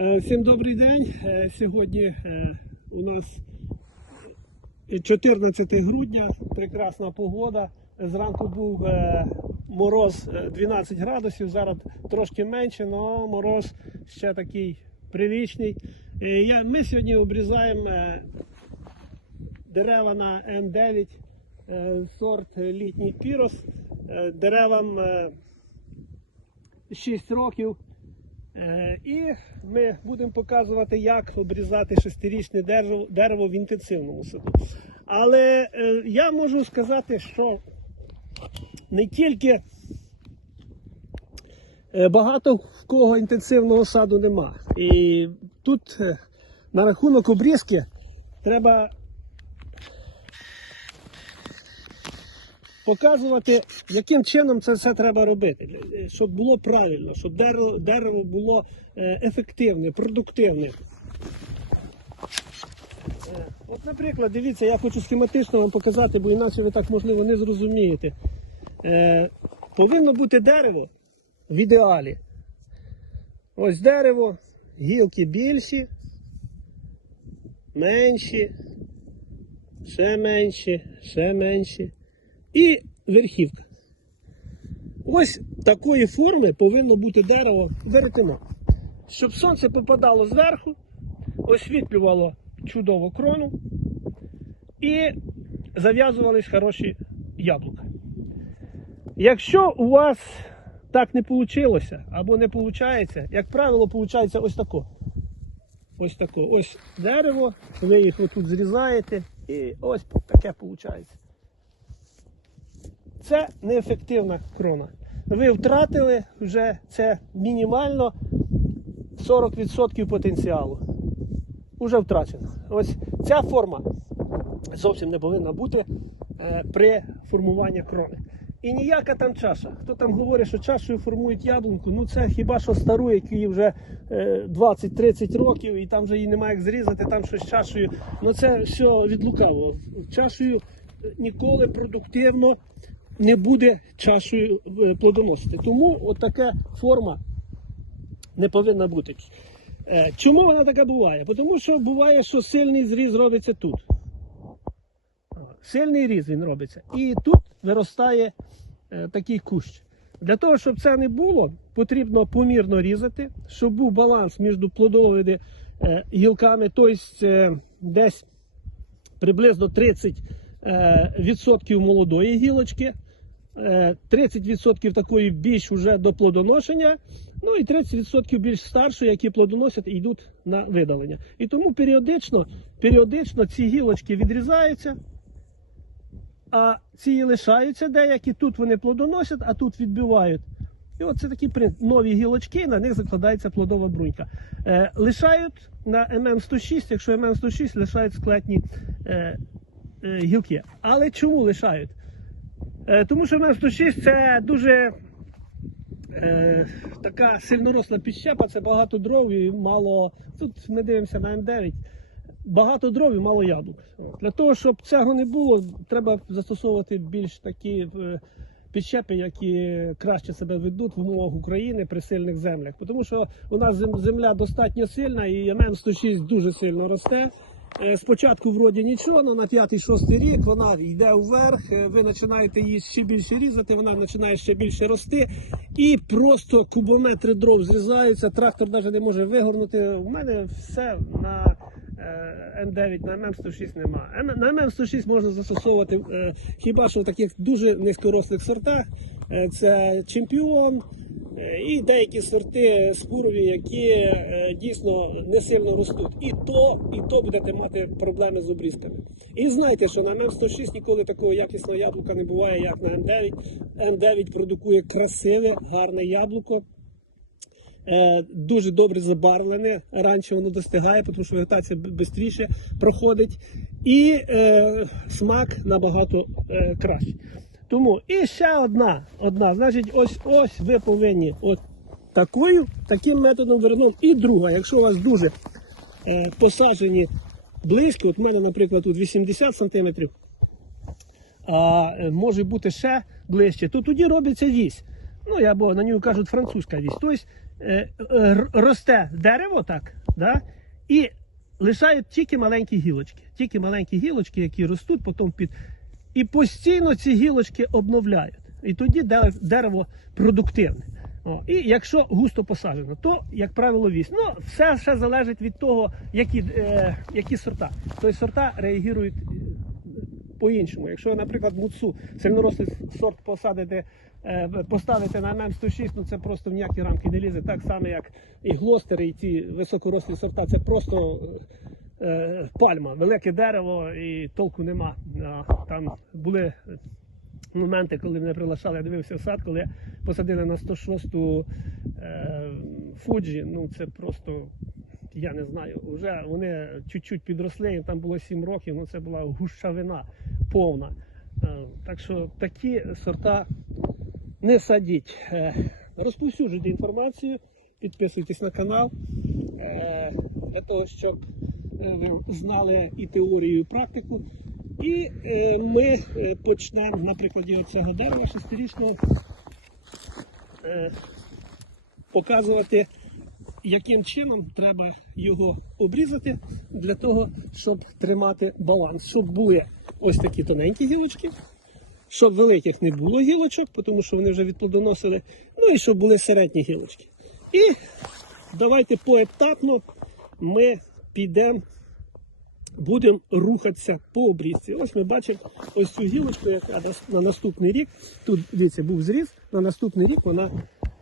Е, Всім добрий день. Е, Сьогодні е, у нас 14 грудня, прекрасна погода. Зранку був мороз е, 12 градусів, зараз трошки менше, але мороз ще такий привічний. Е, ми сьогодні обрізаємо дерева на М9, е, сорт літній пірос. Деревам е, 6 років. Е, І ми будемо показувати, як обрізати шестирічне дерево, в інтенсивному саду. Але е, я можу сказати, що не тільки е, багато в кого інтенсивного саду нема. І тут на рахунок обрізки треба показувати, яким чином це все треба робити, щоб було правильно, щоб дерево, дерево було е, ефективне, продуктивне. Е, От, наприклад, дивіться, я хочу схематично вам показати, бо інакше ви так можливо не зрозумієте. Е, повинно бути дерево в ідеалі. Ось дерево, гілки більші, менші, ще менші, ще менші. І верхівка. Ось такої форми повинно бути дерево веретено. Щоб сонце попадало зверху, освітлювало чудово крону і зав'язувались хороші яблука. Якщо у вас так не вийшло або не виходить, як правило, виходить ось тако. Ось тако. Ось дерево, ви їх отут зрізаєте, і ось таке виходить. Це неефективна крона. Ви втратили вже це мінімально 40% потенціалу. Уже втрачено. Ось ця форма зовсім не повинна бути е, при формуванні крони. І ніяка там чаша. Хто там говорить, що чашею формують яблунку, ну це хіба що стару, якій вже е, 20-30 років, і там вже її немає як зрізати, там щось чашею. Ну це все від лукавого. Чашею ніколи продуктивно не буде чашею е, плодоносити. Тому от така форма не повинна бути. Е, Чому вона така буває? Тому що буває, що сильний зріз робиться тут. Сильний різ він робиться. І тут виростає е, такий кущ. Для того, щоб це не було, потрібно помірно різати, щоб був баланс між плодовими гілками, тобто десь приблизно 30% е, молодої гілочки, 30% такої більш уже до плодоношення, ну і 30% більш старшої, які плодоносять і йдуть на видалення. І тому періодично, періодично ці гілочки відрізаються, а ці лишаються деякі, тут вони плодоносять, а тут відбивають. І от це такі нові гілочки, на них закладається плодова брунька. Е, лишають на ММ106, якщо ММ106 лишають склетні е, е, гілки. Але чому лишають? Е, тому що ММ106 це дуже е, така сильноросла підщепа, це багато дров і мало. Тут ми дивимося на М9. Багато дров і мало яблук. Для того, щоб цього не було, треба застосовувати більш такі е, підщепи, які краще себе ведуть в умовах України при сильних землях. Тому що у нас земля достатньо сильна і ММ106 дуже сильно росте. Е, Спочатку вроді нічого, але на 5-6 рік вона йде вверх, е, ви починаєте її ще більше різати, вона починає ще більше рости, і просто кубометри дров зрізаються, трактор навіть не може вигорнути. У мене все на е, М9, на ММ106 нема. На ММ106 можна застосовувати хіба що в таких дуже низькорослих сортах. Це чемпіон. Е, І деякі сорти спурові, які е, дійсно не сильно ростуть. І то, і то будете мати проблеми з обрізками. І знайте, що на ММ106 ніколи такого якісного яблука не буває, як на М9. М9 продукує красиве, гарне яблуко. Е, Дуже добре забарвлене. Раніше воно достигає, тому що вегетація швидше проходить. І е, смак набагато е, кращий. Тому і ще одна, одна. Значить, ось ось ви повинні от такою, таким методом верном. І друга, якщо у вас дуже е, посаджені близько, от в мене, наприклад, тут 80 см, а е, може бути ще ближче, то тоді робиться вісь. Ну, або на нього кажуть французька вісь. Тобто е, р- росте дерево, так, да, і лишають тільки маленькі гілочки. Тільки маленькі гілочки, які ростуть, потім під. І постійно ці гілочки обновляють. І тоді дерево продуктивне. О, і якщо густо посаджено, то, як правило, вісь. Ну, все ще залежить від того, які, е, які сорта. Тобто сорта реагують е, по-іншому. Якщо, наприклад, муцу сильнорослий сорт посадити, е, поставити на ММ106, ну це просто в ніякі рамки не лізе. Так само, як і глостери, і ці високорослі сорта, це просто пальма, велике дерево і толку нема. Там були моменти, коли мене приглашали, я дивився в сад, коли посадили на 106-ту е, Фуджі, ну це просто. Я не знаю, вже вони чуть-чуть підросли, їм там було 7 років, ну це була гущавина повна. Е, Так що такі сорта не садіть. Е, Розповсюджуйте інформацію, підписуйтесь на канал е, для того, щоб е, знали і теорію, і практику. І е, ми е, почнемо на прикладі цього дерева шестирічного е, показувати, яким чином треба його обрізати для того, щоб тримати баланс, щоб були ось такі тоненькі гілочки, щоб великих не було гілочок, тому що вони вже відплодоносили, ну і щоб були середні гілочки. І давайте поетапно ми підемо будемо рухатися по обрізці. Ось ми бачимо ось цю гілочку, яка на- на наступний рік. Тут дивіться, був зріз. На наступний рік вона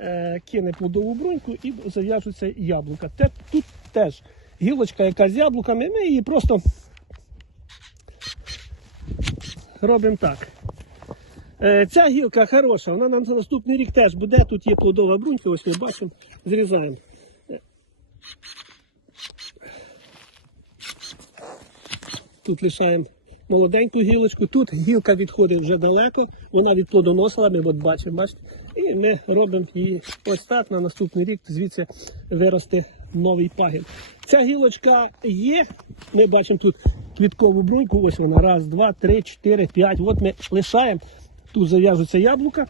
е, кине плодову бруньку і зав'яжуться яблука. Те, тут теж гілочка, яка з яблуками, ми її просто робимо так. Е, ця гілка хороша, вона нам на наступний рік теж буде. Тут є плодова брунька, ось ми бачимо, зрізаємо. Тут лишаємо молоденьку гілочку. Тут гілка відходить вже далеко, вона відплодоносила, ми от бачимо, бачите. І ми робимо її ось так на наступний рік, звідси виросте новий пагін. Ця гілочка є. Ми бачимо тут квіткову бруньку. Ось вона. Раз, два, три, чотири, п'ять. От ми лишаємо. Тут зав'яжуться яблука.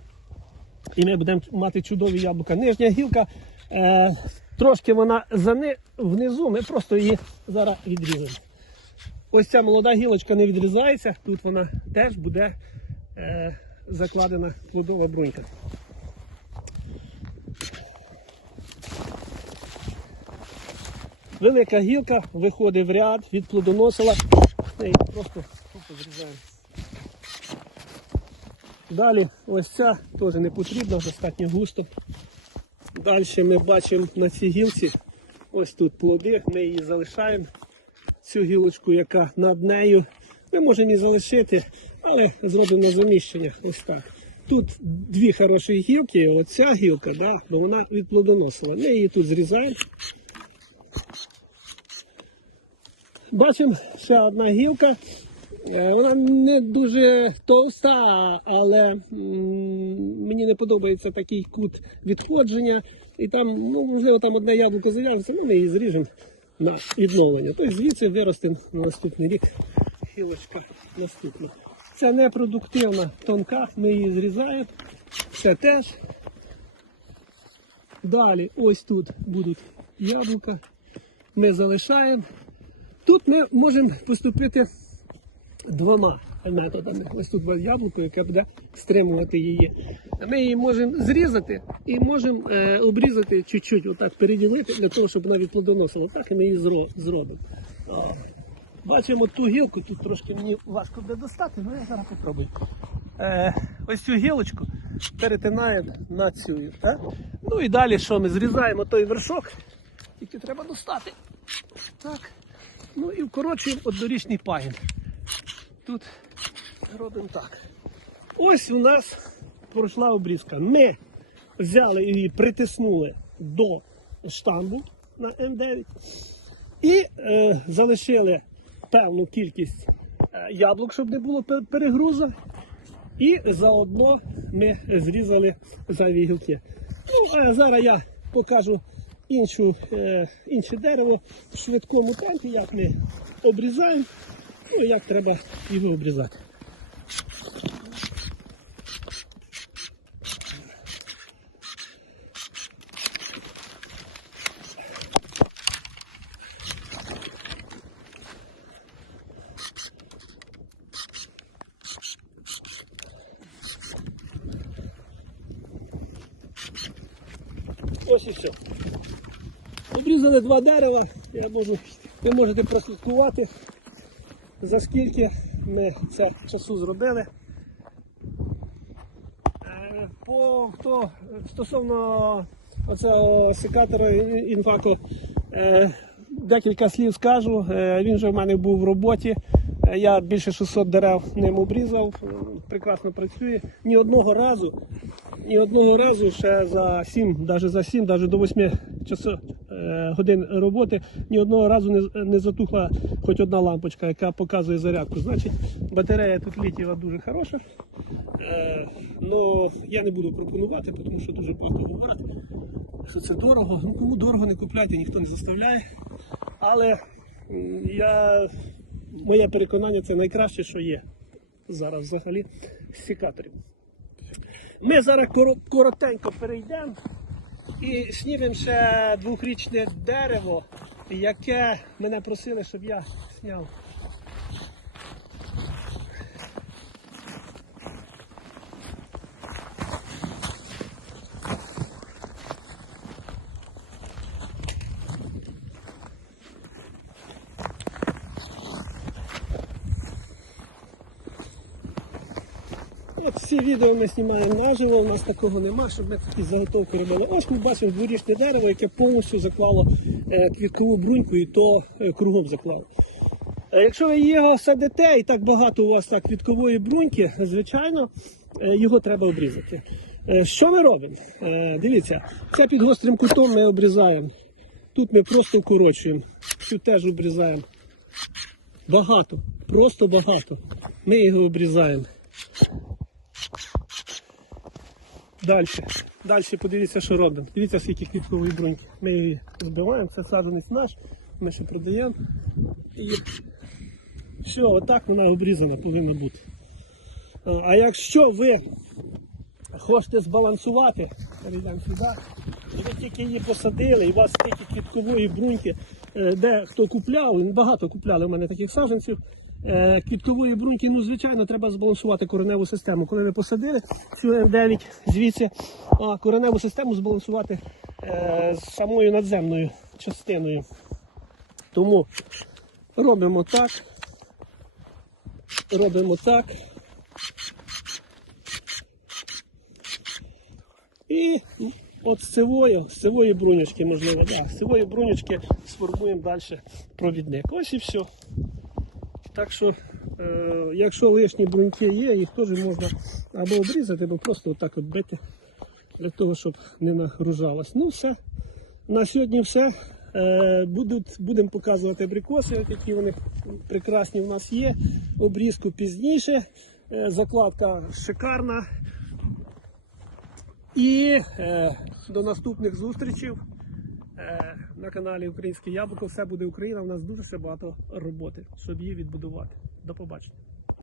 І ми будемо мати чудові яблука. Нижня гілка. Е, трошки вона зани, внизу, ми просто її зараз відріжемо. Ось ця молода гілочка не відрізається, тут вона теж буде е, закладена плодова брунька. Велика гілка виходить в ряд, відплодоносила. Ми її просто зрізаємо. Далі ось ця теж не потрібна, достатньо густо. Далі ми бачимо на цій гілці, ось тут плоди, ми її залишаємо цю гілочку, яка над нею. Ми можемо її залишити, але зробимо заміщення. Ось так. Тут дві хороші гілки, оця гілка, да, бо вона відплодоносила. Ми її тут зрізаємо. Бачимо ще одна гілка. Е, Вона не дуже товста, але мені не подобається такий кут відходження. І там, ну, можливо, там одне яблуко зав'яжеться, ну, ми її зріжемо на відновлення. Тобто звідси виростемо на наступний рік гілочка наступна. Це непродуктивна тонка, ми її зрізаємо. Це теж. Далі ось тут будуть яблука. Ми залишаємо. Тут ми можемо поступити двома методами. Ось тут яблуко, яке буде стримувати її. Ми її можемо зрізати і можемо е, обрізати чуть-чуть, отак переділити, для того, щоб вона відплодоносила. Так і ми її зро- зробимо. Бачимо ту гілку, тут трошки мені важко буде достати, але я зараз попробую. Е, ось цю гілочку перетинаємо на цю. Так? Ну і далі що ми зрізаємо той вершок, тільки треба достати. Так. Ну і вкорочуємо однорічний пагін. Тут робимо так. Ось у нас пройшла обрізка. Ми взяли її, притиснули до штамбу на М9 і е, залишили певну кількість е, яблук, щоб не було перегрузу. І заодно ми зрізали зайві гілки. Ну, а зараз я покажу іншу, е, інше дерево в швидкому темпі, як ми обрізаємо, ну і як треба його обрізати. Ось і все. Обрізали два дерева. Я можу, ви можете прослідкувати, за скільки ми це часу зробили. Е, По хто стосовно оцього секатора і- інфако, е, декілька слів скажу. Е, Він вже в мене був в роботі. Я більше 600 дерев ним обрізав, прекрасно працює. Ні одного разу, ні одного разу ще за 7, навіть за 7, навіть до 8 часу, е, годин роботи, ні одного разу не, не затухла хоч одна лампочка, яка показує зарядку. Значить, батарея тут літієва дуже хороша. Е, я не буду пропонувати, тому що дуже багато. Що це дорого. Ну, кому дорого не купляйте, ніхто не заставляє. Але я, моє переконання це найкраще, що є зараз взагалі з секаторів. Ми зараз коротенько перейдемо і знімемо ще двохрічне дерево, яке мене просили, щоб я зняв. От всі відео ми знімаємо наживо, у нас такого нема, щоб ми такі заготовки робили. Ось ми бачимо дворічне дерево, яке повністю заклало е, квіткову бруньку і то е, кругом заклало. Е, Якщо ви його садите і так багато у вас так квіткової бруньки, звичайно, його треба обрізати. Що ми робимо? Дивіться, це під гострим кутом ми обрізаємо. Тут ми просто вкорочуємо, цю теж обрізаємо. Багато, просто багато. Ми його обрізаємо. Далі. Далі подивіться, що робимо. Дивіться, скільки квіткової бруньки. Ми її збиваємо, це саджанець наш, ми ще продаємо. І все, отак вона обрізана повинна бути. А а якщо ви хочете збалансувати, перейдемо сюди, ви тільки її посадили, і у вас стільки квіткової бруньки, е, де хто купляв, багато купляли у мене таких саджанців. Е, Квіткової бруньки, ну звичайно, треба збалансувати кореневу систему. Коли ви посадили цю М9 звідси, а кореневу систему збалансувати е, з самою надземною частиною. Тому робимо так. Робимо так. І от з цивою, з цивої брунючки, можливо, да, з цивої брунючки сформуємо далі провідник. Ось і все. Так що, е, якщо лишні бруньки є, їх теж можна або обрізати, або просто отак от бити, для того, щоб не нагружалось. Ну все. На сьогодні все. Е, будемо показувати абрикоси, які вони прекрасні у нас є. Обрізку пізніше. Е, закладка шикарна. І е, до наступних зустрічей на каналі Українське Яблуко. Все буде Україна. У нас дуже все багато роботи, щоб її відбудувати. До побачення.